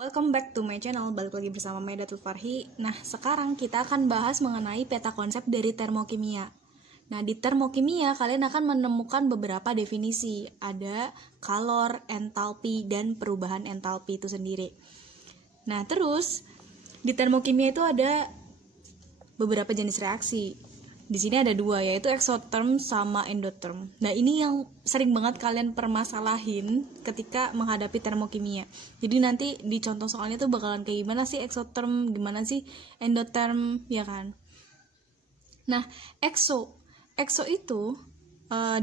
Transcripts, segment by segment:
Welcome back to my channel, balik lagi bersama Maidatul Farhi. Nah, sekarang kita akan bahas mengenai peta konsep dari termokimia. Nah, di termokimia kalian akan menemukan beberapa definisi. Ada kalor, entalpi, dan perubahan entalpi itu sendiri. Nah, terus di termokimia itu ada beberapa jenis reaksi. Di sini ada dua, yaitu exotherm sama endotherm. Nah, ini yang sering banget kalian permasalahin ketika menghadapi termokimia. Jadi nanti di contoh soalnya tuh bakalan kayak gimana sih exotherm, gimana sih endotherm, ya kan? Nah, exo itu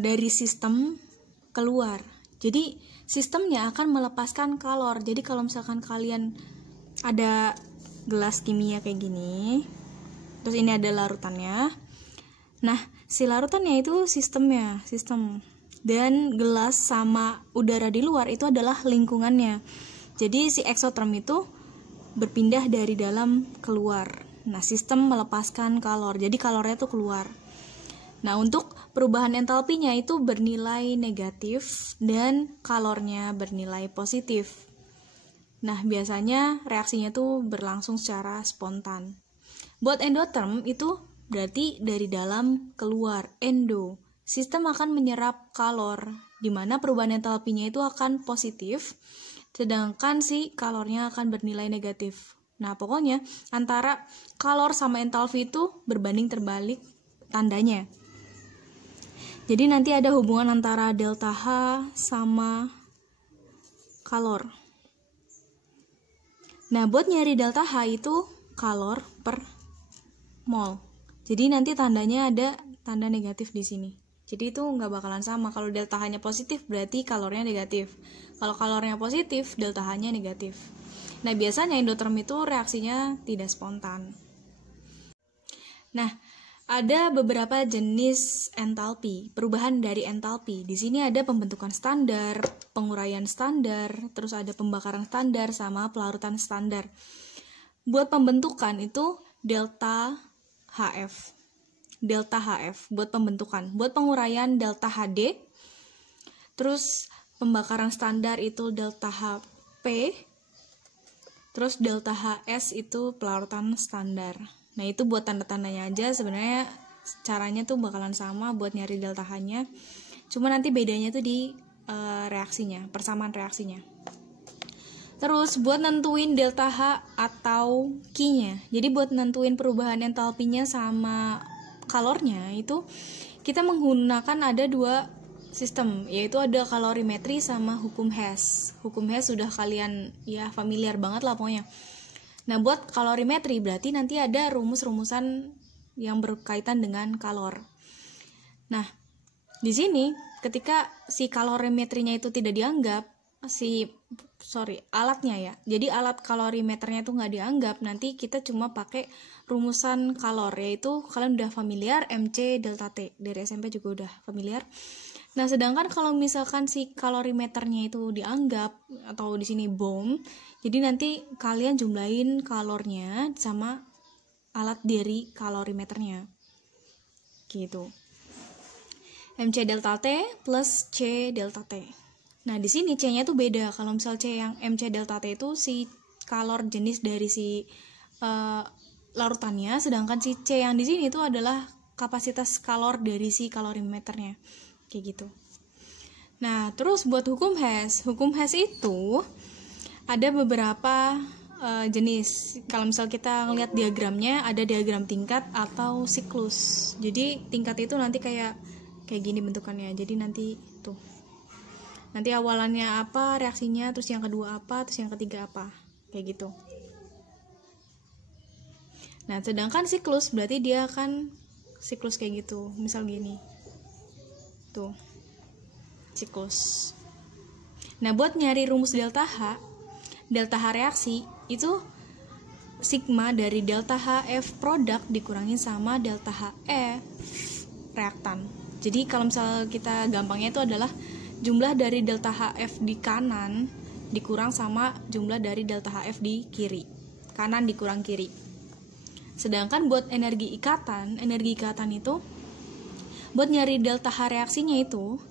dari sistem keluar. Jadi sistemnya akan melepaskan kalor. Jadi kalau misalkan kalian ada gelas kimia kayak gini, terus ini ada larutannya. Nah, si larutannya itu sistem. Dan gelas sama udara di luar itu adalah lingkungannya. Jadi si exotherm itu berpindah dari dalam keluar. Nah, sistem melepaskan kalor. Jadi kalornya itu keluar. Nah, untuk perubahan entalpinya itu bernilai negatif dan kalornya bernilai positif. Nah, biasanya reaksinya tuh berlangsung secara spontan. Buat endotherm itu berarti dari dalam keluar, endo. Sistem akan menyerap kalor, di mana perubahan entalpinya itu akan positif, sedangkan si kalornya akan bernilai negatif. Nah, pokoknya antara kalor sama entalpi itu berbanding terbalik tandanya. Jadi nanti ada hubungan antara delta H sama kalor. Nah, buat nyari delta H itu kalor per mol. Jadi nanti tandanya ada tanda negatif di sini. Jadi itu nggak bakalan sama. Kalau delta H-nya positif berarti kalornya negatif. Kalau kalornya positif, delta H-nya negatif. Nah, biasanya endotherm itu reaksinya tidak spontan. Nah, ada beberapa jenis entalpi, perubahan dari entalpi. Di sini ada pembentukan standar, penguraian standar, terus ada pembakaran standar sama pelarutan standar. Buat pembentukan itu delta HF buat pembentukan. Buat penguraian delta HD. Terus pembakaran standar itu delta HP. Terus delta HS itu pelarutan standar. Nah, itu buat tanda-tandanya aja. Sebenarnya caranya tuh bakalan sama buat nyari delta H-nya. Cuma nanti bedanya tuh di reaksinya, persamaan reaksinya. Terus buat nentuin delta H atau Q-nya. Jadi buat nentuin perubahan entalpinya sama kalornya itu kita menggunakan ada dua sistem, yaitu ada kalorimetri sama hukum Hess. Hukum Hess sudah kalian ya familiar banget lah pokoknya. Nah, buat kalorimetri berarti nanti ada rumus-rumusan yang berkaitan dengan kalor. Nah, di sini ketika si kalorimetrinya itu tidak dianggap, alatnya ya. Jadi alat kalorimeternya itu nggak dianggap, nanti kita cuma pakai rumusan kalor, yaitu kalian udah familiar MC delta T. Dari SMP juga udah familiar. Nah, sedangkan kalau misalkan si kalorimeternya itu dianggap atau di sini bom, jadi nanti kalian jumlahin kalornya sama alat dari kalorimeternya. Gitu. MC delta T plus C delta T. Nah, di sini C-nya tuh beda. Kalau misal C yang MC delta T itu si kalor jenis dari si larutannya, sedangkan si C yang di sini itu adalah kapasitas kalor dari si kalorimeternya. Kayak gitu. Nah, terus buat hukum Hess. Hukum Hess itu ada beberapa jenis. Kalau misal kita ngelihat diagramnya, ada diagram tingkat atau siklus. Jadi tingkat itu nanti kayak gini bentukannya. Jadi nanti tuh. Nanti awalannya apa reaksinya, terus yang kedua apa, terus yang ketiga apa, kayak gitu. Nah, sedangkan siklus berarti dia akan siklus kayak gitu, misal gini tuh, siklus. Nah, buat nyari rumus delta H reaksi itu sigma dari delta HF produk dikurangin sama delta HF reaktan. Jadi kalau misal kita gampangnya itu adalah jumlah dari delta HF di kanan dikurang sama jumlah dari delta HF di kiri. Kanan dikurang kiri. Sedangkan buat energi ikatan itu buat nyari delta H reaksinya itu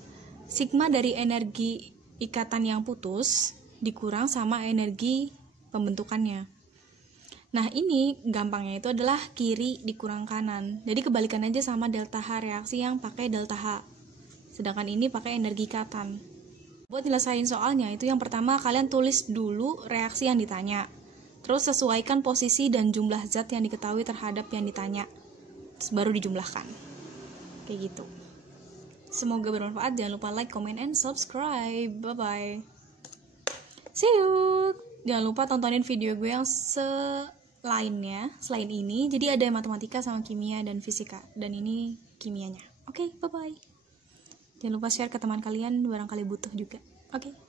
sigma dari energi ikatan yang putus dikurang sama energi pembentukannya. Nah, ini gampangnya itu adalah kiri dikurang kanan. Jadi kebalikan aja sama delta H, reaksi yang pakai delta H. Sedangkan ini pakai energi ikatan. Buat nyelesain soalnya, itu yang pertama kalian tulis dulu reaksi yang ditanya. Terus sesuaikan posisi dan jumlah zat yang diketahui terhadap yang ditanya. Terus baru dijumlahkan. Kayak gitu. Semoga bermanfaat. Jangan lupa like, comment, and subscribe. Bye-bye. See you. Jangan lupa tontonin video gue yang lainnya selain ini. Jadi ada matematika sama kimia dan fisika, dan ini kimianya. Oke, bye bye. Jangan lupa share ke teman kalian, barangkali butuh juga. Oke.